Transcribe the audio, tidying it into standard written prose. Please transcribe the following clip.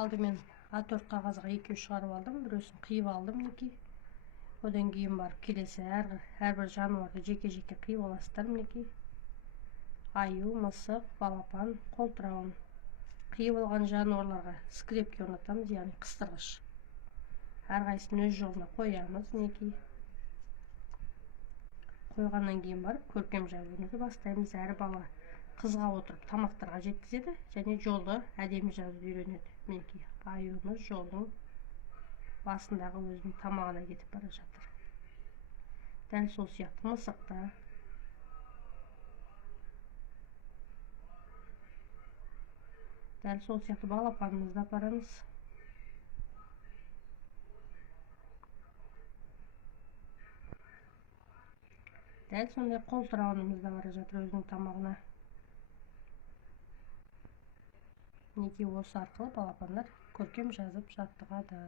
Алдымен А4 қағазға екеу шығарып алдым, біреусін қиып алдым мінекей. Одан кейін барып келесі әрбір жануарды жеке-жеке қиып аласыздар мінекей. Аю, мысық, балапан, қолтырауын. Қиып алған жануарларға скрепки орнатамыз, яғни қыстырғыш. Әрқайсысын өз жолына қоямыз мінекей. Қойғаннан кейін барып көркем жазуымызды бастаймыз. Әр бала қызға отырып тамақтарға жеткізеді және жолды әдемі жазуды үйренеді. Мінекей, аюымыз жолдың басындағы өзінің тамағына кетіп бара жатыр. Дәл сол сияқты мысықта. Дәл сол сияқты балапанымызды апарамыз. Дәл сондай қолтырауынымыз да бара жатыр өзінің тамағына. Мінекей осы арқылы балапандар көркем жазып жаттығады.